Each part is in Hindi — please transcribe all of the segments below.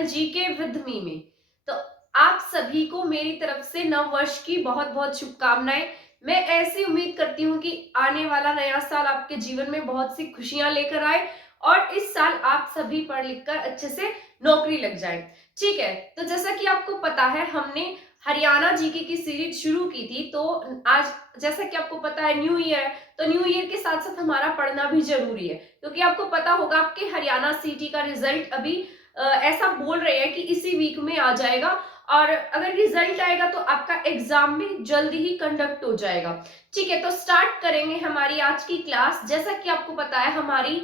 चैनल जीके विद मी में। तो आप सभी को मेरी तरफ से नव वर्ष की बहुत बहुत शुभकामनाएं। मैं ऐसी उम्मीद करती हूँ कि आने वाला नया साल आपके जीवन में बहुत सी खुशियां लेकर आए और इस साल आप सभी पढ़ लिख कर अच्छे से नौकरी लग जाए। ठीक है, तो जैसा कि आपको पता है हमने हरियाणा जीके की सीरीज शुरू की थी। तो आज जैसा कि आपको पता है न्यू ईयर है, तो न्यू ईयर के साथ साथ हमारा पढ़ना भी जरूरी है, क्योंकि आपको पता होगा आपके हरियाणा सीटी का रिजल्ट अभी ऐसा बोल रहे हैं कि इसी वीक में आ जाएगा और अगर रिजल्ट आएगा तो आपका एग्जाम भी जल्दी ही कंडक्ट हो जाएगा। ठीक है, तो स्टार्ट करेंगे हमारी आज की क्लास। जैसा कि आपको पता है हमारी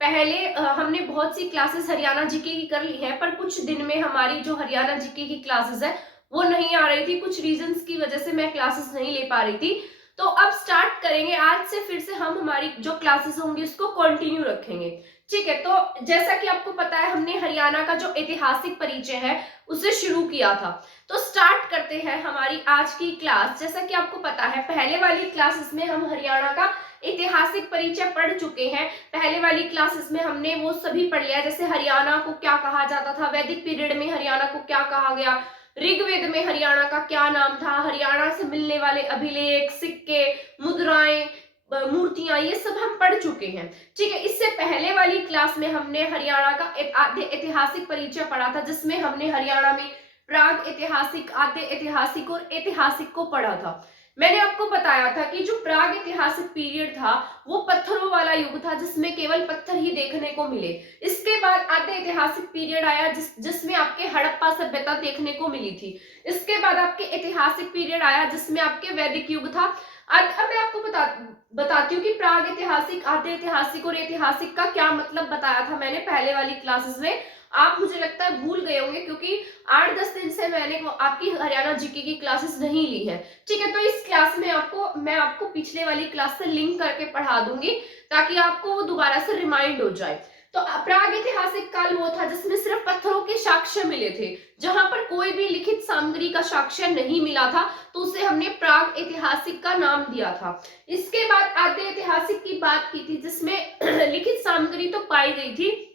पहले हमने बहुत सी क्लासेस हरियाणा जीके की कर ली है, पर कुछ दिन में हमारी जो हरियाणा जीके की क्लासेस है वो नहीं आ रही थी। कुछ रीजंस की वजह से मैं क्लासेस नहीं ले पा रही थी। तो अब स्टार्ट करेंगे आज से, फिर से हम हमारी जो क्लासेस होंगी उसको कंटिन्यू रखेंगे। ठीक है, तो जैसा कि आपको पता है हमने हरियाणा का जो ऐतिहासिक परिचय है उसे शुरू किया था। तो स्टार्ट करते हैं हमारी आज की क्लास। जैसा कि आपको पता है पहले वाली क्लासेस में हम हरियाणा का ऐतिहासिक परिचय पढ़ चुके हैं। पहले वाली क्लासेस में हमने वो सभी पढ़ लिया, जैसे हरियाणा को क्या कहा जाता था, वैदिक पीरियड में हरियाणा को क्या कहा गया, ऋग्वेद में हरियाणा का क्या नाम था, हरियाणा से मिलने वाले अभिलेख, सिक्के, मुद्राएं, मूर्तियां, ये सब हम पढ़ चुके हैं। ठीक है, इससे पहले वाली क्लास में हमने हरियाणा का आद्य ऐतिहासिक परिचय पढ़ा था, जिसमें हमने हरियाणा में प्राग ऐतिहासिक, आद्य ऐतिहासिक और ऐतिहासिक को पढ़ा था। मैंने आपको बताया था कि जो प्राग ऐतिहासिक पीरियड था वो पत्थरों वाला युग था, जिसमें केवल पत्थर ही देखने को मिले। इसके बाद आद्य ऐतिहासिक पीरियड आया जिसमें आपके हड़प्पा सभ्यता देखने को मिली थी। इसके बाद आपके ऐतिहासिक पीरियड आया जिसमें आपके वैदिक युग था। अब मैं आपको बताती हूँ कि प्राग ऐतिहासिक, आद्य ऐतिहासिक और ऐतिहासिक का क्या मतलब बताया था मैंने पहले वाली क्लासेस में। आप मुझे लगता है भूल गए होंगे, क्योंकि 8-10 दिन से मैंने आपकी हरियाणा जीके की क्लासेस नहीं ली है। ठीक है, तो इस क्लास में मैं आपको पिछले वाली क्लास से लिंक करके पढ़ा दूंगी ताकि आपको वो दोबारा से रिमाइंड हो जाए। तो प्राग ऐतिहासिक काल वो था जिसमें सिर्फ पत्थरों के साक्ष्य मिले थे, जहां पर कोई भी लिखित सामग्री का साक्ष्य नहीं मिला था, तो उसे हमने प्राग ऐतिहासिक का नाम दिया था। इसके बाद आद्य ऐतिहासिक की बात की थी, जिसमें लिखित सामग्री तो पाई गई थी,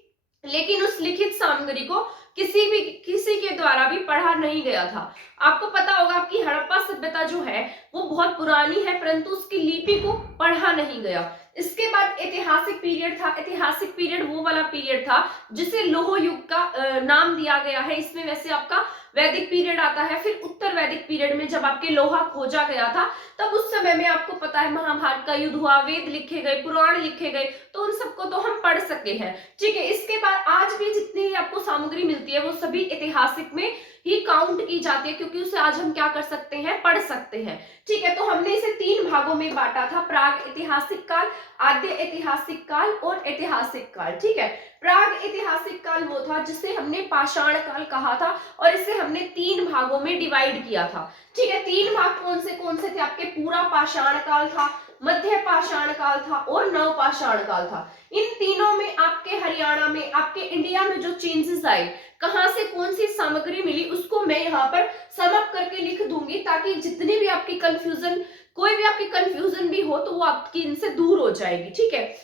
लेकिन उस लिखित सामग्री को किसी के द्वारा भी पढ़ा नहीं गया था। आपको पता होगा आपकी हड़प्पा सभ्यता जो है वो बहुत पुरानी है, परंतु उसकी लिपि को पढ़ा नहीं गया। इसके बाद ऐतिहासिक पीरियड था। ऐतिहासिक पीरियड वो वाला पीरियड था जिसे लौह युग का नाम दिया गया है। इसमें वैसे आपका वैदिक पीरियड आता है, फिर उत्तर वैदिक पीरियड में जब आपके लोहा खोजा गया था तब उस समय में आपको पता है महाभारत का युद्ध हुआ, वेद लिखे गए, पुराण लिखे गए, तो उन सबको तो हम पढ़ सके हैं। ठीक है, इसके बाद आज भी जितनी आपको सामग्री मिलती है वो सभी ऐतिहासिक में ही काउंट की जाती है, क्योंकि उसे आज हम क्या कर सकते हैं, पढ़ सकते हैं। ठीक है, तो हमने इसे 3 भागों में बांटा था, प्राग ऐतिहासिक काल, आद्य ऐतिहासिक काल और ऐतिहासिक काल। ठीक है, प्राग ऐतिहासिक काल वो था जिसे हमने पाषाण काल कहा था और इसे हमने 3 भागों में डिवाइड किया था। ठीक है, 3 भाग कौन से थे आपके, पूरा पाषाण काल था, मध्य पाषाण काल था और नव पाषाण काल था। इन तीनों में आपके हरियाणा में, आपके इंडिया में जो चेंजेस आए, कहां से कौन सी सामग्री मिली, उसको मैं यहाँ पर सम अप करके लिख दूंगी, ताकि जितनी भी आपकी कंफ्यूजन, कोई भी आपकी कंफ्यूजन भी हो तो वो आपकी इनसे दूर हो जाएगी। ठीक है,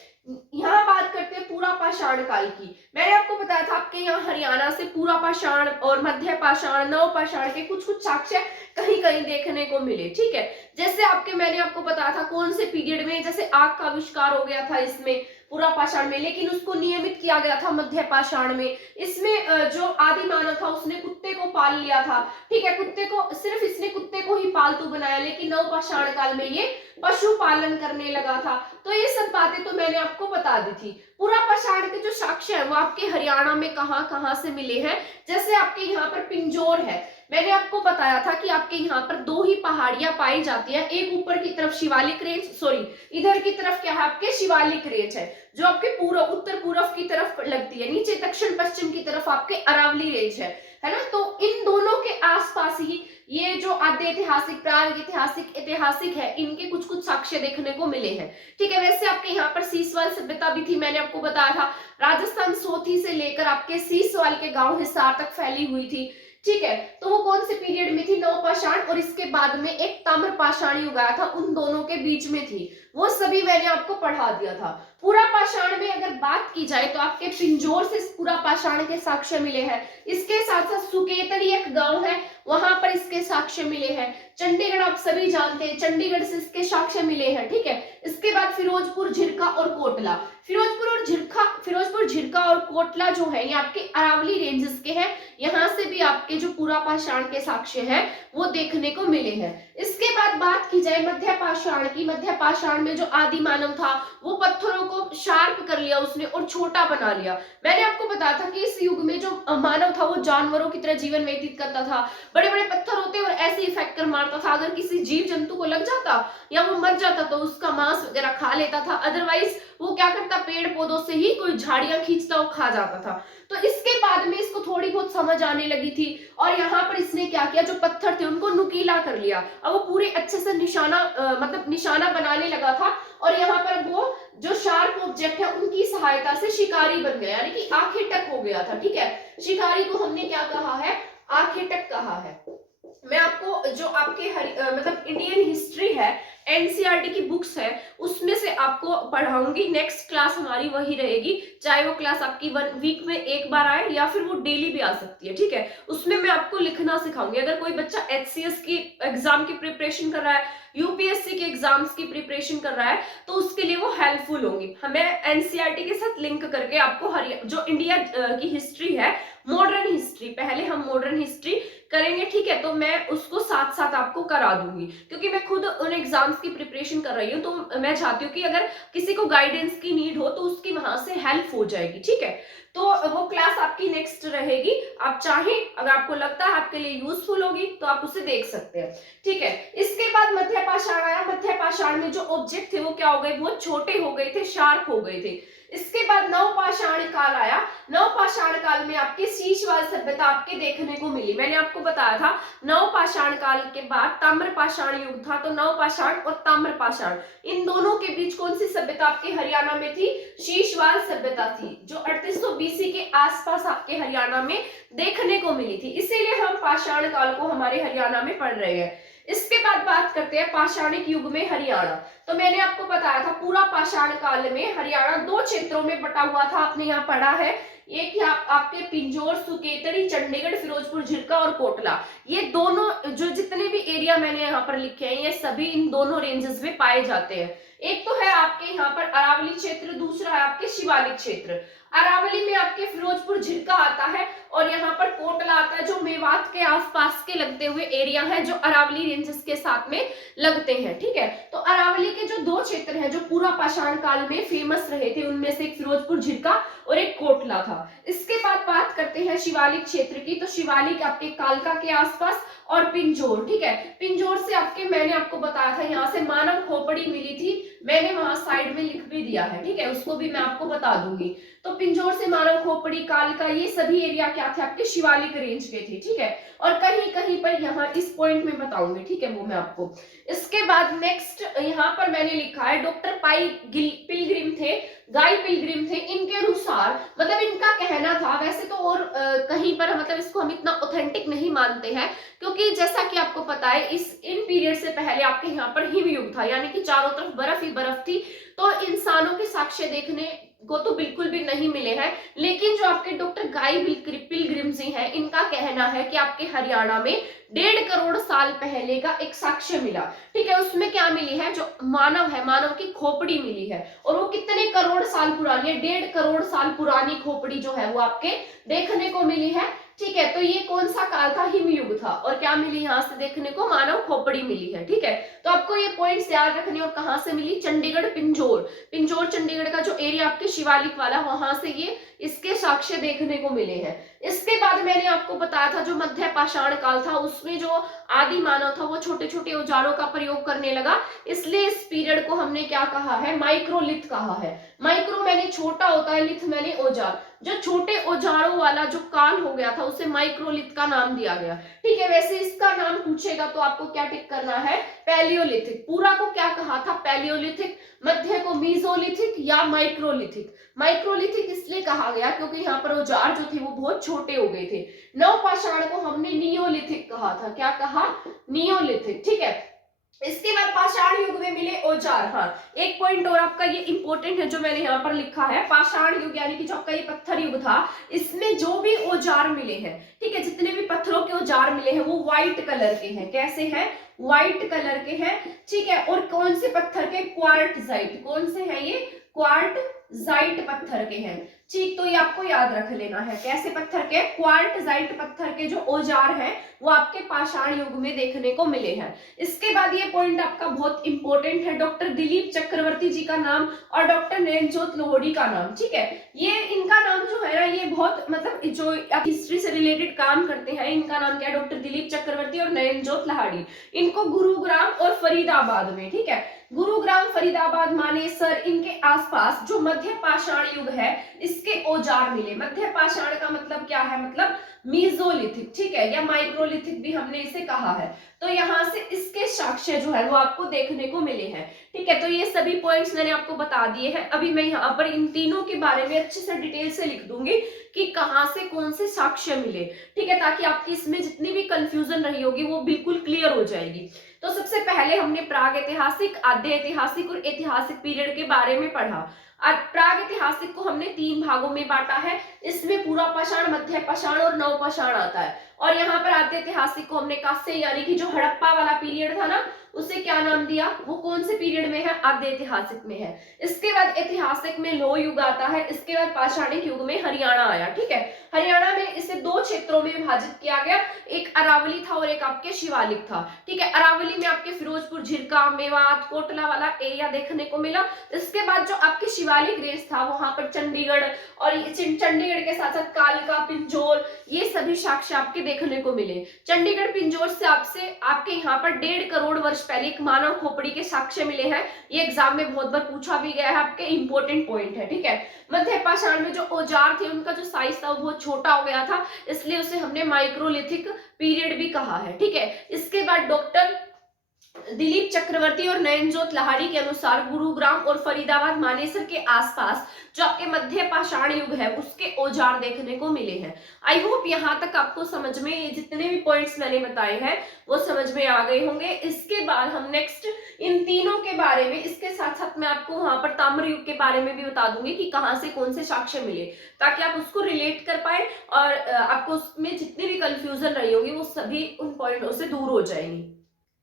यहाँ बात करते हैं पूरा पाषाण काल की। मैंने आपको बताया था आपके यहाँ हरियाणा से पूरा पाषाण और मध्य पाषाण, नव पाषाण के कुछ कुछ साक्ष्य कहीं कहीं देखने को मिले। ठीक है, जैसे मैंने आपको बताया था कौन से पीरियड में, जैसे आग का आविष्कार हो गया था इसमें पूरा पाषाण में, लेकिन उसको नियमित किया गया था मध्य पाषाण में। इसमें जो आदि मानव था उसने कुत्ते को पाल लिया था। ठीक है, इसने कुत्ते को ही पालतू बनाया, लेकिन नव पाषाण काल में ये पशुपालन करने लगा था। तो ये सब बातें तो मैंने आपको बता दी थी। पूरा पाषाण के जो साक्ष्य है वो आपके हरियाणा में कहाँ कहाँ से मिले हैं, जैसे आपके यहाँ पर पिंजौर है। मैंने आपको बताया था कि आपके यहाँ पर 2 ही पहाड़ियां पाई जाती है, एक ऊपर की तरफ शिवालिक रेंज, सॉरी इधर की तरफ क्या है आपके शिवालिक रेंज है, जो आपके उत्तर पूर्व की तरफ लगती है, नीचे दक्षिण पश्चिम की तरफ आपके अरावली रेंज है ना। तो इन दोनों के आसपास ही ये जो आद्य ऐतिहासिक, प्राग ऐतिहासिक, ऐतिहासिक है, इनके कुछ कुछ साक्ष्य देखने को मिले हैं। ठीक है, वैसे आपके यहाँ पर सीसवाल सभ्यता भी थी, मैंने आपको बताया था राजस्थान सोथी से लेकर आपके सीसवाल के गांव हिसार तक फैली हुई थी। ठीक है, तो वो कौन से पीरियड में थी, नव पाषाण, और इसके बाद में एक ताम्र पाषाण युग आया था, उन दोनों के बीच में थी। वो सभी मैंने आपको पढ़ा दिया था। पूरा पाषाण में अगर बात की जाए तो आपके पिंजौर से पूरा पाषाण के साक्ष्य मिले हैं। इसके साथ साथ सुकेतरी एक गांव है, वहां पर इसके साक्ष्य मिले हैं। चंडीगढ़ आप सभी जानते हैं, चंडीगढ़ से इसके साक्ष्य मिले हैं, ठीक है। इसके बाद फिरोजपुर, झिरका और कोटला। फिरोजपुर, झिरका और कोटला जो है ये आपके अरावली रेंजेस के हैं। यहाँ से भी आपके जो पूरा पाषाण के साक्ष्य हैं वो देखने को मिले हैं। इसके बाद बात की जाए मध्य पाषाण की। मध्य पाषाण में जो आदि मानव था वो पत्थरों को शार्प कर लिया उसने और छोटा बना लिया। मैंने आपको बताया था कि इस युग में जो मानव था वो जानवरों की तरह जीवन व्यतीत करता था। बड़े बड़े पत्थर होते और ऐसे ही फेंक कर मारता था। अगर किसी जीव जंतु को लग जाता या वो मर जाता तो उसका मांस वगैरह खा लेता था, अदरवाइज वो क्या करता, पेड़ पौधों से ही कोई झाड़ियां खींचता वो खा जाता था। तो इसके बाद में इसको थोड़ी बहुत समझ आने लगी थी और यहाँ पर इसने क्या किया, जो पत्थर थे उनको नुकीला कर लिया। अब वो पूरे अच्छे से मतलब निशाना बनाने लगा था और यहाँ पर वो जो शार्प ऑब्जेक्ट है उनकी सहायता से शिकारी बन गया, यानी कि आखेटक हो गया था, ठीक है। शिकारी को हमने क्या कहा है, आखेटक कहा है। मैं आपको जो आपके मतलब इंडियन हिस्ट्री है, एनसीईआरटी की बुक्स है, उसमें से आपको पढ़ाऊंगी। नेक्स्ट क्लास हमारी वही रहेगी, चाहे वो क्लास आपकी 1 वीक में एक बार आए या फिर वो डेली भी आ सकती है, ठीक है। उसमें मैं आपको लिखना सिखाऊंगी। अगर कोई बच्चा एचसीएस की एग्जाम की प्रिपरेशन कर रहा है, यूपीएससी के एग्जाम्स की प्रिपरेशन कर रहा है, तो उसके लिए वो हेल्पफुल होंगी। हमें एनसीईआरटी के साथ लिंक करके आपको जो इंडिया की हिस्ट्री है, मॉडर्न हिस्ट्री, पहले हम मॉडर्न हिस्ट्री करेंगे, ठीक है। तो मैं उसको साथ साथ आपको करा दूंगी, क्योंकि मैं खुद उन एग्जाम्स की प्रिपरेशन कर रही हूँ। तो मैं चाहती हूँ कि अगर किसी को गाइडेंस की नीड हो तो उसकी वहां से हेल्प हो जाएगी, ठीक है। तो वो क्लास आपकी नेक्स्ट रहेगी। आप चाहें, अगर आपको लगता है आपके लिए यूजफुल होगी तो आप उसे देख सकते हैं, ठीक है। इसके बाद मध्य पाषाण आया। मध्य पाषाण में जो ऑब्जेक्ट थे वो क्या हो गए, बहुत छोटे हो गए थे, शार्प हो गए थे। इसके बाद नवपाषाण काल आया। नवपाषाण काल में आपके शीशवाल सभ्यता आपके देखने को मिली। मैंने आपको बताया था नवपाषाण काल के बाद ताम्रपाषाण युग था, तो नवपाषाण और ताम्रपाषाण, इन दोनों के बीच कौन सी सभ्यता आपके हरियाणा में थी, शीशवाल सभ्यता थी, जो 3800 बीसी के आसपास आपके हरियाणा में देखने को मिली थी। इसीलिए हम पाषाण काल को हमारे हरियाणा में पढ़ रहे हैं। इसके बाद बात करते हैं पाषाणिक युग में हरियाणा। तो मैंने आपको बताया था पूरा पाषाण काल में हरियाणा 2 क्षेत्रों में बटा हुआ था, आपने यहाँ पढ़ा है। एक आपके पिंजौर, सुकेतड़ी, चंडीगढ़, फिरोजपुर, झिरका और कोटला। ये दोनों जो जितने भी एरिया मैंने यहाँ पर लिखे हैं, ये सभी इन दोनों रेंजेस में पाए जाते हैं। एक तो है आपके यहाँ पर अरावली क्षेत्र, दूसरा है आपके शिवालिक क्षेत्र। अरावली में आपके फिरोजपुर, झिरका आता है और यहाँ पर कोटला आता है, जो मेवात के आसपास के लगते हुए एरिया है, जो अरावली रेंजेस के साथ में लगते हैं, ठीक है। तो अरावली के जो 2 क्षेत्र हैं जो पूरा पाषाण काल में फेमस रहे थे, उनमें से एक फिरोजपुर, झिरका और एक कोटला था। इसके बाद बात करते हैं शिवालिक क्षेत्र की। तो शिवालिक आपके कालका के आसपास और पिंजौर, ठीक है। पिंजौर से आपके, मैंने आपको बताया था यहाँ से मानव खोपड़ी मिली थी, मैंने वहां साइड में लिख भी दिया है, ठीक है, उसको भी मैं आपको बता दूंगी। तो पिंजौर से मानव खोपड़ी, कालका, ये सभी एरिया क्या थे आपके शिवालिक रेंज के थे, ठीक है। और कहीं कहीं पर यहाँ इस पॉइंट में बताऊंगी, ठीक है, वो मैं आपको। इसके बाद नेक्स्ट यहाँ पर मैंने लिखा है डॉक्टर पाई पिलग्रिम थे, गाय पिलग्रिम थे। इनके अनुसार, मतलब इनका कहना था, वैसे तो और कहीं पर मतलब इसको हम इतना ऑथेंटिक नहीं मानते हैं, क्योंकि जैसा कि आपको पता है इन पीरियड से पहले आपके यहाँ पर हिम युग था, यानी कि चारों तरफ बर्फ ही बर्फ थी, तो इंसानों के साक्ष्य देखने को तो बिल्कुल भी नहीं मिले हैं। लेकिन जो आपके डॉक्टर गाय पिलग्रिम जी हैं, इनका कहना है कि आपके हरियाणा में 1.5 करोड़ साल पहले का एक साक्ष्य मिला, ठीक है। उसमें क्या मिली है, जो मानव है, मानव की खोपड़ी मिली है, और वो कितने करोड़ साल पुरानी है, 1.5 करोड़ साल पुरानी खोपड़ी जो है वो आपके देखने को मिली है, ठीक है। तो ये कौन सा काल था, हिमयुग था, और क्या मिली यहाँ से देखने को, मानव खोपड़ी मिली है, ठीक है। तो आपको ये पॉइंट्स याद रखने, और कहाँ से मिली, चंडीगढ़, पिंजौर चंडीगढ़ का जो एरिया आपके शिवालिक वाला, वहां से ये इसके साक्ष्य देखने को मिले हैं। इसके बाद मैंने आपको बताया था जो मध्य पाषाण काल था, उसमें जो आदि मानव था वो छोटे छोटे औजारों का प्रयोग करने लगा, इसलिए इस पीरियड को हमने क्या कहा है, माइक्रोलिथ कहा है। माइक्रो मैंने छोटा होता है, लिथ मैंने औजार, जो छोटे औजारों वाला जो काल हो गया था उसे माइक्रोलिथ का नाम दिया गया, ठीक है। वैसे इसका नाम पूछेगा तो आपको क्या टिक करना है, पैलियोलिथिक। पूरा को क्या कहा था, पैलियोलिथिक, मध्य को मीजोलिथिक या माइक्रोलिथिक। माइक्रोलिथिक इसलिए कहा गया क्योंकि यहाँ पर औजार जो थे वो बहुत छोटे हो गए थे। नवपाषाण को हमने नियोलिथिक कहा था, क्या कहा, नियोलिथिक, ठीक है। इसके बाद पाषाण युग में मिले औजार। हाँ, एक पॉइंट और आपका ये इंपॉर्टेंट है जो मैंने यहाँ पर लिखा है, पाषाण युग यानी कि जो आपका ये पत्थर युग था, इसमें जो भी औजार मिले हैं, ठीक है, जितने भी पत्थरों के औजार मिले हैं वो व्हाइट कलर के हैं। कैसे हैं? व्हाइट कलर के हैं, ठीक है। और कौन से पत्थर के? क्वार्टजाइट। कौन से हैं ये? क्वार्टजाइट पत्थर के हैं, ठीक। तो ये आपको याद रख लेना है, कैसे पत्थर के? क्वार्टजाइट पत्थर के जो औजार हैं वो आपके पाषाण युग में देखने को मिले हैं। इसके बाद ये पॉइंट आपका बहुत इंपॉर्टेंट है, डॉक्टर दिलीप चक्रवर्ती जी का नाम और डॉक्टर नैनजोत लोहड़ी का नाम, ठीक है। ये इनका नाम जो है ना, ये बहुत मतलब जो हिस्ट्री से रिलेटेड काम करते हैं, इनका नाम क्या है? डॉक्टर दिलीप चक्रवर्ती और नैनजोत लाहिड़ी। इनको गुरुग्राम और फरीदाबाद में, ठीक है, गुरुग्राम, फरीदाबाद, मानेसर, इनके आसपास जो मध्य पाषाण युग है इसके औजार मिले। मध्य पाषाण का मतलब क्या है? मतलब मीजोलिथिक, ठीक है, या माइक्रोलिथिक भी हमने इसे कहा है। तो यहाँ से इसके साक्ष्य जो है वो आपको देखने को मिले हैं, ठीक है। तो ये सभी पॉइंट्स मैंने आपको बता दिए हैं। अभी मैं यहाँ पर इन तीनों के बारे में अच्छे से डिटेल से लिख दूंगी कि कहाँ से कौन से साक्ष्य मिले, ठीक है, ताकि आपकी इसमें जितनी भी कंफ्यूजन रही होगी वो बिल्कुल क्लियर हो जाएगी। तो सबसे पहले हमने प्राग ऐतिहासिक, आद्य ऐतिहासिक और ऐतिहासिक पीरियड के बारे में पढ़ा। प्राग ऐतिहासिक को हमने 3 भागों में बांटा है। इसमें पूरा पाषाण, मध्य पाषाण और नव पाषाण आता है। और यहाँ पर आद्य ऐतिहासिक को हमने कांस्य यानी कि जो हड़प्पा वाला पीरियड था ना, उसे क्या नाम दिया? वो कौन से पीरियड में है? आद्य ऐतिहासिक में है। इसके बाद ऐतिहासिक में लोह युग आता है। इसके बाद पाषाणिक युग में हरियाणा आया, ठीक है। हरियाणा में इसे 2 क्षेत्रों में विभाजित किया गया, एक अरावली था और एक आपके शिवालिक था, ठीक है। अरावली में आपके फिरोजपुर, झिरका, मेवात, कोटला वाला एरिया देखने को मिला। इसके बाद जो आपके शिवालिक रेंज था वहां पर चंडीगढ़ और चंडीगढ़ के साथ साथ कालका, पिंजौर, ये सभी साक्ष्य आपके देखने को मिले। चंडीगढ़, पिंजौर से आपके यहाँ पर 1.5 करोड़ वर्ष पहले एक मानव खोपड़ी के साक्ष्य मिले हैं। ये एग्जाम में बहुत बार पूछा भी गया है, आपके इंपॉर्टेंट पॉइंट है, ठीक है। मध्य पाषाण में जो औजार थे उनका जो साइज था वो बहुत छोटा हो गया था, इसलिए उसे हमने माइक्रोलिथिक पीरियड भी कहा है, ठीक है। इसके बाद डॉक्टर दिलीप चक्रवर्ती और नैनजोत लाहिड़ी के अनुसार गुरुग्राम और फरीदाबाद, मानेसर के आसपास जो आपके मध्य पाषाण युग है उसके औजार देखने को मिले हैं। आई होप यहाँ तक आपको समझ में ये जितने भी पॉइंट्स मैंने बताए हैं वो समझ में आ गए होंगे। इसके बाद हम नेक्स्ट इन तीनों के बारे में, इसके साथ साथ मैं आपको वहां पर ताम्र युग के बारे में भी बता दूंगी कि कहाँ से कौन से साक्ष्य मिले, ताकि आप उसको रिलेट कर पाए और आपको उसमें जितनी भी कंफ्यूजन रही होगी वो सभी उन पॉइंटों से दूर हो जाएंगी,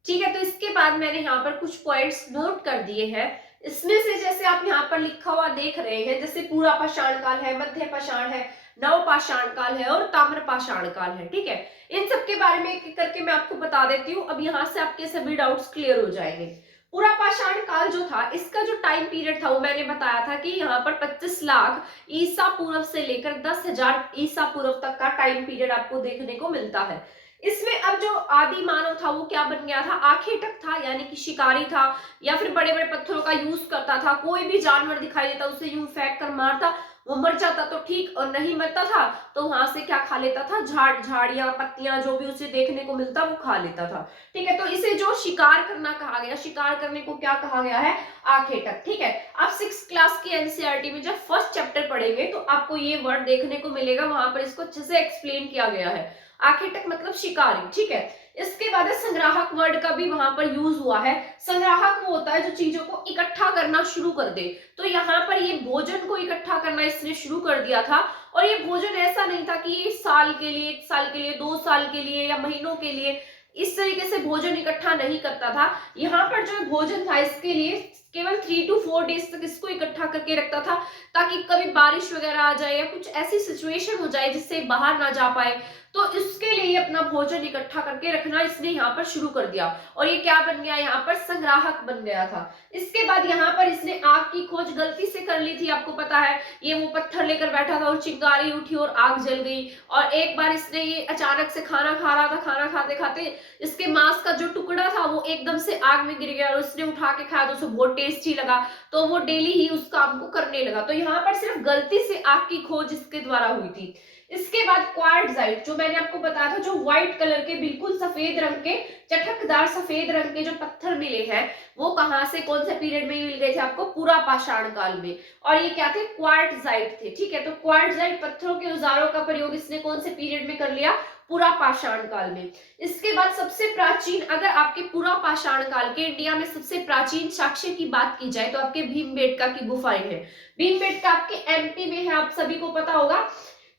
ठीक है। तो इसके बाद मैंने यहाँ पर कुछ पॉइंट्स नोट कर दिए हैं। इसमें से जैसे आप यहाँ पर लिखा हुआ देख रहे हैं, जैसे पूरा पाषाण काल है, मध्य पाषाण है, नव पाषाण काल है और ताम्र पाषाण काल है, ठीक है। इन सब के बारे में एक एक करके मैं आपको बता देती हूँ। अब यहाँ से आपके सभी डाउट्स क्लियर हो जाएंगे। पूरा पाषाण काल जो था, इसका जो टाइम पीरियड था वो मैंने बताया था कि यहाँ पर 25 लाख ईसा पूर्व से लेकर 10,000 ईसा पूर्व तक का टाइम पीरियड आपको देखने को मिलता है। इसमें अब जो आदि मानव था वो क्या बन गया था? आखेटक था, यानी कि शिकारी था, या फिर बड़े बड़े पत्थरों का यूज करता था। कोई भी जानवर दिखाई देता उसे यूं फेंक कर मारता, वो मर जाता तो ठीक, और नहीं मरता था तो वहां से क्या खा लेता था? झाड़ियां, पत्तियां, जो भी उसे देखने को मिलता वो खा लेता था, ठीक है। तो इसे जो शिकार करना कहा गया, शिकार करने को क्या कहा गया है? आखेटक, ठीक है। आप 6th क्लास की एनसीईआरटी में जब फर्स्ट चैप्टर पढ़ेंगे तो आपको ये वर्ड देखने को मिलेगा, वहां पर इसको अच्छे से एक्सप्लेन किया गया है। आखेटक मतलब शिकारी, ठीक है। इसके बाद संग्राहक वर्ड का भी वहां पर यूज हुआ है। संग्राहक वो होता है जो चीजों को इकट्ठा करना शुरू कर दे। तो यहाँ पर ये भोजन को इकट्ठा करना इसने शुरू कर दिया था, और ये भोजन ऐसा नहीं था कि ये साल के लिए, 1 साल के लिए, 2 साल के लिए या महीनों के लिए, इस तरीके से भोजन इकट्ठा नहीं करता था। यहाँ पर जो भोजन था इसके लिए केवल 3 to 4 डेज तक इसको इकट्ठा करके रखता था, ताकि कभी बारिश वगैरह आ जाए या कुछ ऐसी सिचुएशन हो जाए जिससे बाहर ना जा पाए, तो इसके लिए अपना भोजन इकट्ठा करके रखना इसने यहाँ पर शुरू कर दिया, और ये क्या बन गया? यहाँ पर संग्राहक बन गया था। इसके बाद यहाँ पर इसने आग की खोज गलती से कर ली थी, आपको पता है। ये वो पत्थर लेकर बैठा था और चिंगारी उठी और आग जल गई, और एक बार इसने ये अचानक से खाना खा रहा था, खाना खाते खाते इसके मांस का जो टुकड़ा था वो एकदम से आग में गिर गया, और उसने उठा के खाया तो उसे बहुत टेस्टी लगा, तो वो डेली ही उस काम को करने लगा। तो यहाँ पर सिर्फ गलती से आग की खोज इसके द्वारा हुई थी। इसके बाद क्वार्टजाइट, जो मैंने आपको बताया था, जो व्हाइट कलर के बिल्कुल सफेद रंग के, चटकदार सफेद रंग के जो पत्थर मिले हैं वो कहां से, कौन से पीरियड में मिल गए थे आपको? पूरा पाषाण काल में। और ये क्या थे? क्वार्टजाइट थे, ठीक है। तो क्वार्टजाइट पत्थरों के औजारों का प्रयोग इसने कौन से पीरियड में कर लिया? पूरा पाषाण काल में। इसके बाद सबसे प्राचीन, अगर आपके पूरा पाषाण काल के इंडिया में सबसे प्राचीन साक्ष्य की बात की जाए तो आपके भीमबेटका की गुफाएं हैं। भीमबेटका आपके एमपी में है, आप सभी को पता होगा।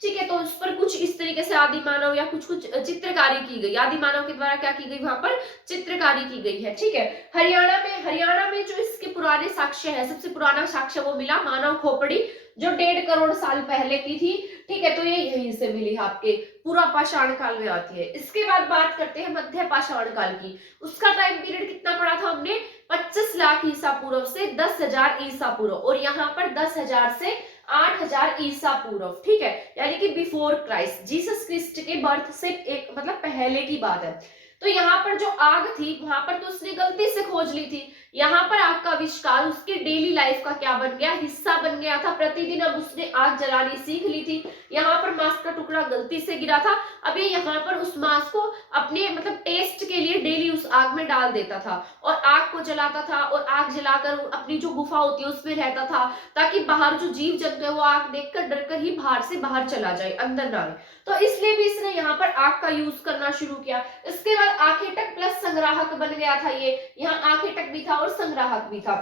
ठीक है, तो उस पर कुछ इस तरीके से आदि मानव या कुछ कुछ चित्रकारी की गई, आदि मानव के द्वारा क्या की गई, वहां पर चित्रकारी की गई है। ठीक है, हरियाणा में जो इसके पुराने साक्ष्य है, सबसे पुराना साक्ष्य वो मिला मानव खोपड़ी, जो 1.5 करोड़ साल पहले की थी। ठीक है, तो ये यहीं से मिली है, आपके पूरा पाषाण काल में आती है। इसके बाद बात करते हैं मध्य पाषाण काल की। उसका टाइम पीरियड कितना पड़ा था हमने, 25 लाख ईसा पूर्व से 10,000 ईसा पूर्व, और यहाँ पर 10,000 से 8,000 ईसा पूर्व। ठीक है, यानी कि बिफोर क्राइस्ट, जीसस क्रिस्ट के बर्थ से एक मतलब पहले की बात है। तो यहाँ पर जो आग थी वहां पर तो उसने गलती से खोज ली थी, यहाँ पर आग का आविष्कार उसके डेली लाइफ का क्या बन गया, हिस्सा बन गया था। प्रतिदिन अब उसने आग जलानी सीख ली थी। यहाँ पर मांस का टुकड़ा गलती से गिरा था, अब ये यहाँ पर उस मांस को अपने मतलब टेस्ट के लिए डेली उस आग में डाल देता था और आग को जलाता था, और आग जलाकर अपनी जो गुफा होती है उसमें रहता था, ताकि बाहर जो जीव जंतु है वो आग देखकर डरकर ही बाहर से बाहर चला जाए, अंदर ना आए। तो इसलिए भी इसने यहाँ पर आग का यूज करना शुरू किया। इसके बाद आखेटक प्लस संग्राहक बन गया था ये, यहाँ आखेटक भी था और संग्राहक भी था।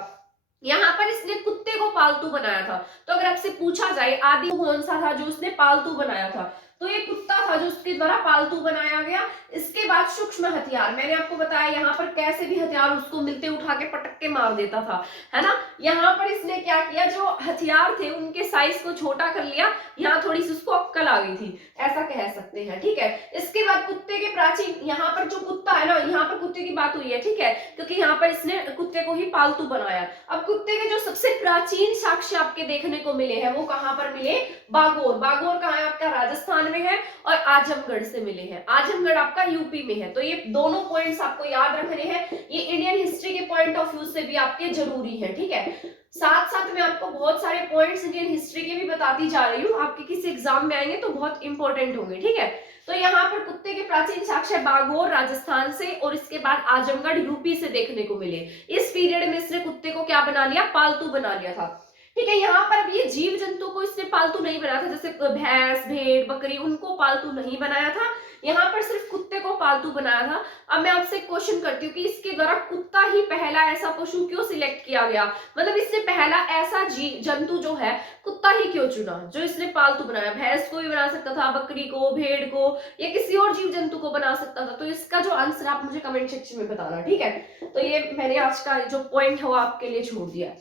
यहाँ पर इसने कुत्ते को पालतू बनाया था। तो अगर आपसे पूछा जाए आदि कौन सा था जो उसने पालतू बनाया था, तो ये कुत्ता था जो उसके द्वारा पालतू बनाया गया। इसके बाद सूक्ष्म हथियार, मैंने आपको बताया यहाँ पर कैसे भी हथियार उसको मिलते उठा के पटक के मार देता था, है ना। यहाँ पर इसने क्या किया, जो हथियार थे उनके साइज को छोटा कर लिया, यहाँ थोड़ी सी उसको अक्कल आ गई थी, ऐसा कह सकते हैं। ठीक है, इसके बाद कुत्ते के प्राचीन, यहाँ पर जो कुत्ता है ना, यहाँ पर कुत्ते की बात हुई है, ठीक है, क्योंकि यहाँ पर इसने कुत्ते को ही पालतू बनाया। अब कुत्ते के जो सबसे प्राचीन साक्ष्य आपके देखने को मिले हैं वो कहाँ पर मिले, बागोर। बागोर कहाँ है आपका, राजस्थान में है, और आजमगढ़ से मिले हैं। आजमगढ़ आपका यूपी में है। तो ये दोनों पॉइंट्स आपको याद रखने हैं, ये इंडियन हिस्ट्री के पॉइंट ऑफ व्यू से भी आपके जरूरी है। ठीक है, साथ साथ मैं आपको बहुत सारे पॉइंट्स इंडियन हिस्ट्री के भी बताती जा रही हूँ, आपके किसी एग्जाम में आएंगे तो बहुत इंपॉर्टेंट होंगे। ठीक है, तो यहाँ पर कुत्ते के प्राचीन साक्ष्य बागोर राजस्थान से, और इसके बाद आजमगढ़ यूपी से देखने को मिले। इस पीरियड में इसने कुत्ते को क्या बना लिया, पालतू बना लिया था। ठीक है, यहाँ पर अब ये जीव जंतु को इसने पालतू नहीं बनाया था, जैसे भैंस भेड़ बकरी उनको पालतू नहीं बनाया था, यहाँ पर सिर्फ कुत्ते को पालतू बनाया था। अब मैं आपसे क्वेश्चन करती हूँ कि इसके द्वारा कुत्ता ही पहला ऐसा पशु क्यों सिलेक्ट किया गया, मतलब इसने पहला ऐसा जीव जंतु जो है कुत्ता ही क्यों चुना जो इसने पालतू बनाया। भैंस को भी बना सकता था, बकरी को, भेड़ को, या किसी और जीव जंतु को बना सकता था। तो इसका जो आंसर आप मुझे कमेंट सेक्शन में बताना। ठीक है, तो ये मैंने आज का जो पॉइंट है वो आपके लिए छोड़ दिया।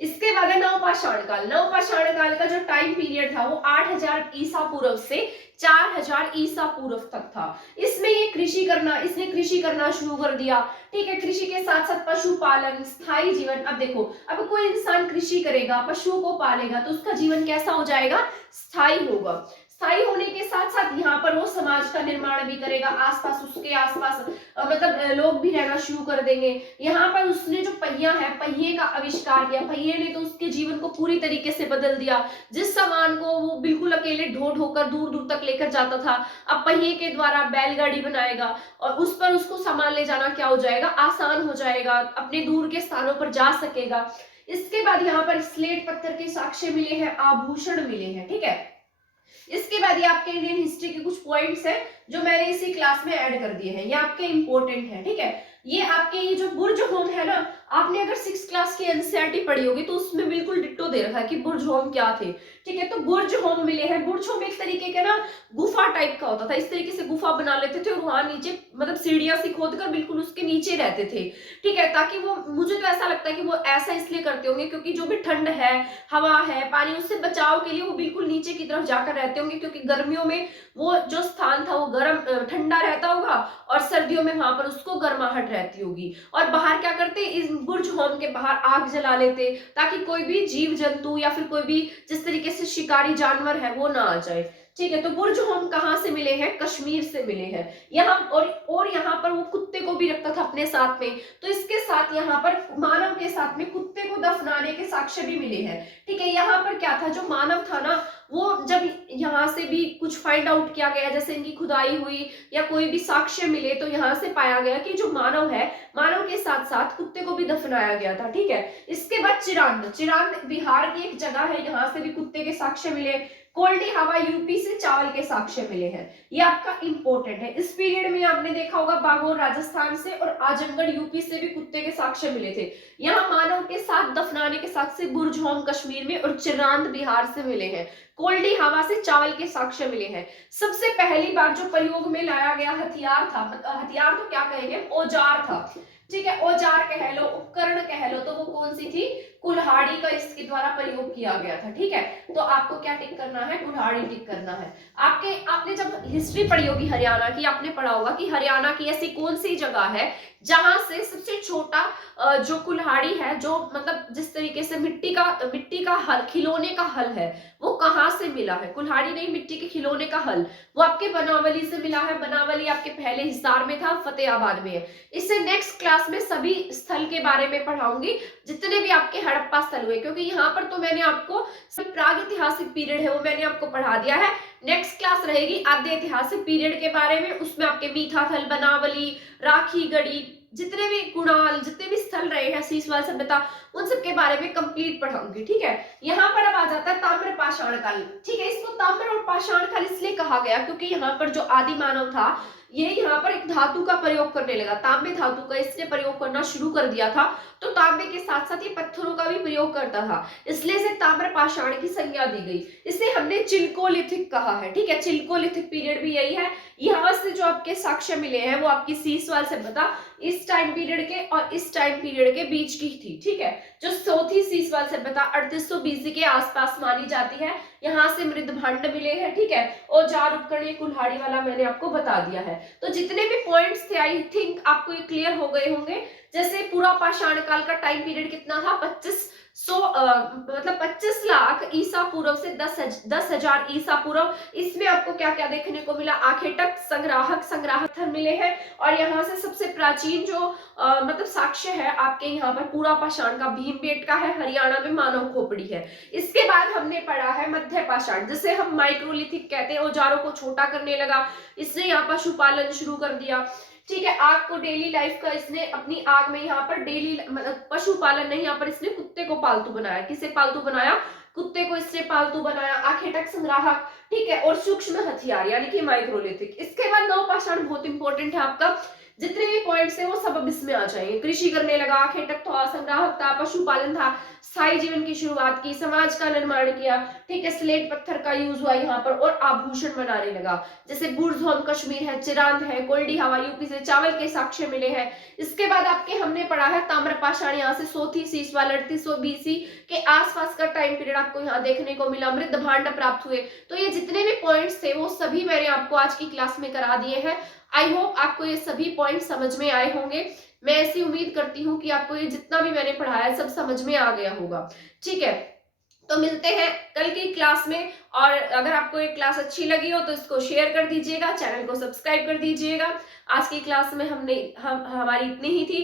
इसके बाद है नवपाषाण काल। नवपाषाण काल का जो टाइम पीरियड था वो 8,000 ईसा पूर्व से 4,000 ईसा पूर्व तक था। इसमें इसने कृषि करना शुरू कर दिया। ठीक है, कृषि के साथ साथ पशुपालन, स्थायी जीवन। अब देखो, अब कोई इंसान कृषि करेगा, पशुओं को पालेगा, तो उसका जीवन कैसा हो जाएगा, स्थायी होगा। स्थायी होने के साथ साथ यहाँ पर वो समाज का निर्माण भी करेगा, आसपास उसके आसपास मतलब लोग भी रहना शुरू कर देंगे। यहाँ पर उसने जो पहिया है, पहिए का आविष्कार किया। पहिए ने तो उसके जीवन को पूरी तरीके से बदल दिया। जिस सामान को वो बिल्कुल अकेले ढो ढोकर दूर दूर तक लेकर जाता था, अब पहिए के द्वारा बैलगाड़ी बनाएगा, और उस पर उसको सामान ले जाना क्या हो जाएगा, आसान हो जाएगा, अपने दूर के स्थानों पर जा सकेगा। इसके बाद यहाँ पर स्लेट पत्थर के साक्ष्य मिले हैं, आभूषण मिले हैं। ठीक है, इसके बाद ये आपके इंडियन हिस्ट्री के कुछ पॉइंट्स हैं जो मैंने इसी क्लास में ऐड कर दिए हैं, ये आपके इंपॉर्टेंट है। ठीक है, ये आपके ये जो बुर्ज होम है ना, आपने अगर 6th क्लास की एनसीईआरटी पढ़ी होगी तो उसमें बिल्कुल डिट्टो दे रखा है कि बुर्ज होम क्या थे। ठीक है, तो बुर्ज होम मिले हैं। बुर्ज होम एक तरीके के ना गुफा टाइप का होता था, इस तरीके से गुफा बना लेते थे और वहां नीचे मतलब सीढ़ियां सी खोदकर बिल्कुल उसके नीचे रहते थे। ठीक है, ताकि वो, मुझे तो ऐसा लगता है कि वो ऐसा इसलिए करते होंगे क्योंकि जो भी ठंड है, हवा है, पानी, उससे बचाव के लिए वो बिल्कुल नीचे की तरफ जाकर रहते होंगे, क्योंकि गर्मियों में वो जो स्थान था वो गर्म ठंडा रहता होगा, और सर्दियों में वहां पर उसको गर्माहट रहती होगी। और बाहर क्या करते, इस बुर्ज होम के बाहर आग जला लेते, ताकि कोई भी जीव जंतु या फिर कोई भी जिस तरीके से शिकारी जानवर है वो ना आ जाए। ठीक है, तो बुर्ज होम कहाँ से मिले हैं, कश्मीर से मिले हैं। यहाँ और यहाँ पर वो कुत्ते को भी रखता था अपने साथ में, तो इसके साथ यहाँ पर मानव के साथ में कुत्ते को दफनाने के साक्ष्य भी मिले हैं। ठीक है, यहाँ पर क्या था, जो मानव था ना, वो जब यहाँ से भी कुछ फाइंड आउट किया गया, जैसे इनकी खुदाई हुई या कोई भी साक्ष्य मिले, तो यहाँ से पाया गया कि जो मानव है, मानव के साथ साथ कुत्ते को भी दफनाया गया था। ठीक है, इसके बाद चिरांद। चिरांद बिहार की एक जगह है, यहाँ से भी कुत्ते के साक्ष्य मिले। कोल्डी हवा यूपी से चावल के साक्ष्य मिले हैं, ये आपका इंपॉर्टेंट है। इस पीरियड में आपने देखा होगा बागोर राजस्थान से और आजमगढ़ यूपी से भी कुत्ते के साक्ष्य मिले थे। यहाँ मानव के साथ दफनाने के साक्ष्य बुरझोम कश्मीर में और चिरांद बिहार से मिले हैं। कोल्डी हवा से चावल के साक्ष्य मिले हैं। सबसे पहली बार जो प्रयोग में लाया गया हथियार था, हथियार तो क्या कहेंगे, औजार था, ठीक है, औजार कह लो, उपकरण कह लो, तो वो कौन सी थी, कुल्हाड़ी का इसके द्वारा प्रयोग किया गया था। ठीक है, तो आपको क्या टिक करना है, कुल्हाड़ी टिक करना है। आपने जब हिस्ट्री पढ़ी होगी हरियाणा की, आपने पढ़ा होगा कि हरियाणा की ऐसी कौन सी जगह है जहां से सबसे छोटा जो कुल्हाड़ी है, जो मतलब जिस तरीके से मिट्टी का हल, खिलौने का हल है, वो कहां से मिला है, कुल्हाड़ी नहीं, मिट्टी के खिलौने का हल, वो आपके बनावली से मिला है। बनावली आपके पहले हिसार में था, फतेहाबाद में है। इससे नेक्स्ट क्लास में सभी स्थल के बारे में पढ़ाऊंगी, जितने भी आपके हड़प्पा स्थल हुए, क्योंकि यहाँ पर तो मैंने आपको प्राग ऐतिहासिक पीरियड है वो मैंने आपको पढ़ा दिया है। नेक्स्ट क्लास रहेगी आद्य ऐतिहासिक पीरियड के बारे में, उसमें आपके मीठाथल, बनावली, राखी गढ़ी, जितने भी कुणाल, जितने भी स्थल रहे हैं सीसवाल सभ्यता, उन सब के बारे में कंप्लीट पढ़ाऊंगी। ठीक है, यहाँ पर अब आ जाता है ताम्र पाषाण काल। ठीक है, इसको ताम्र और पाषाण काल इसलिए कहा गया क्योंकि यहाँ पर जो आदि मानव था, ये यहाँ पर एक धातु का प्रयोग करने लगा, तांबे धातु का इसने प्रयोग करना शुरू कर दिया था। तो तांबे के साथ साथ ये पत्थरों का भी प्रयोग करता था, इसलिए इसे ताम्र पाषाण की संज्ञा दी गई। इसे हमने चिल्कोलिथिक कहा है। ठीक है, चिल्कोलिथिक पीरियड भी यही है। यहाँ से जो आपके साक्ष्य मिले हैं वो आपकी सीसवाल सभ्यता इस टाइम पीरियड के और इस टाइम पीरियड के बीच की थी। ठीक है, जो चौथी सीसवाल सभ्यता 3800 बीसी के आसपास मानी जाती है, यहाँ से मृद भांड मिले हैं। ठीक है, औजार उपकरण, कुल्हाड़ी वाला मैंने आपको बता दिया है। तो जितने भी पॉइंट्स थे आई थिंक आपको ये क्लियर हो गए होंगे। जैसे पूरा पाषाण काल का टाइम पीरियड कितना था, 25 लाख ईसा पूर्व से 10,000 ईसा पूर्व। इसमें आपको क्या क्या देखने को मिला, आखेटक, संग्राहक मिले हैं। और यहाँ से सबसे प्राचीन जो मतलब साक्ष्य है आपके यहाँ पर पूरा पाषाण का भीमबेट का है, हरियाणा में मानव खोपड़ी है। इसके बाद हमने पढ़ा है मध्य पाषाण, जिसे हम माइक्रोलिथिक कहते हैं, औजारों को छोटा करने लगा, इसने यहाँ पशुपालन शुरू कर दिया। ठीक है, आग को डेली लाइफ का इसने अपनी आग में यहाँ पर डेली मतलब पशुपालन नहीं, यहाँ पर इसने कुत्ते को पालतू बनाया। किसे पालतू बनाया, कुत्ते को इसने पालतू बनाया। आखेटक, संग्राहक, ठीक है, और सूक्ष्म हथियार यानी कि माइक्रोलिथिक। इसके बाद नवपाषाण बहुत इंपॉर्टेंट है आपका, जितने भी पॉइंट्स है वो सब अब इसमें आ जाएंगे। कृषि करने लगा, आखेटक था, संग्राहक था, पशुपालन था, स्थायी जीवन की शुरुआत की, समाज का निर्माण किया। ठीक है, स्लेट पत्थर का यूज हुआ यहाँ पर और आभूषण बनाने लगा, जैसे बुरझोम कश्मीर है, चिरांद है, कोल्डी हवा यूपी से चावल के साक्ष्य मिले हैं। इसके बाद आपके हमने पढ़ा है ताम्रपाषाण, यहाँ से चौथी सीसवाल 3800 बीसी के आसपास का टाइम पीरियड आपको यहाँ देखने को मिला। मृद भांड प्राप्त हुए। तो ये जितने भी पॉइंट्स थे वो सभी मैंने आपको आज की क्लास में करा दिए हैं। आई होप आपको ये सभी पॉइंट समझ में आए होंगे। मैं ऐसी उम्मीद करती हूँ कि आपको ये जितना भी मैंने पढ़ाया सब समझ में आ गया होगा। ठीक है, तो मिलते हैं कल की क्लास में। और अगर आपको ये क्लास अच्छी लगी हो तो इसको शेयर कर दीजिएगा, चैनल को सब्सक्राइब कर दीजिएगा। आज की क्लास में हमारी इतनी ही थी।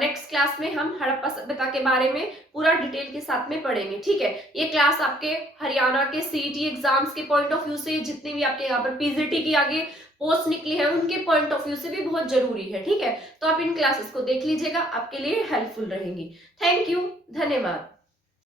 नेक्स्ट क्लास में हम हड़प्पा सभ्यता के बारे में पूरा डिटेल के साथ में पढ़ेंगे। ठीक है, ये क्लास आपके हरियाणा के सीईटी एग्जाम्स के पॉइंट ऑफ व्यू से, जितने भी आपके यहाँ पर पीजीटी की आगे पोस्ट निकली है उनके पॉइंट ऑफ व्यू से भी बहुत जरूरी है। ठीक है, तो आप इन क्लासेस को देख लीजिएगा, आपके लिए हेल्पफुल रहेंगी। थैंक यू, धन्यवाद।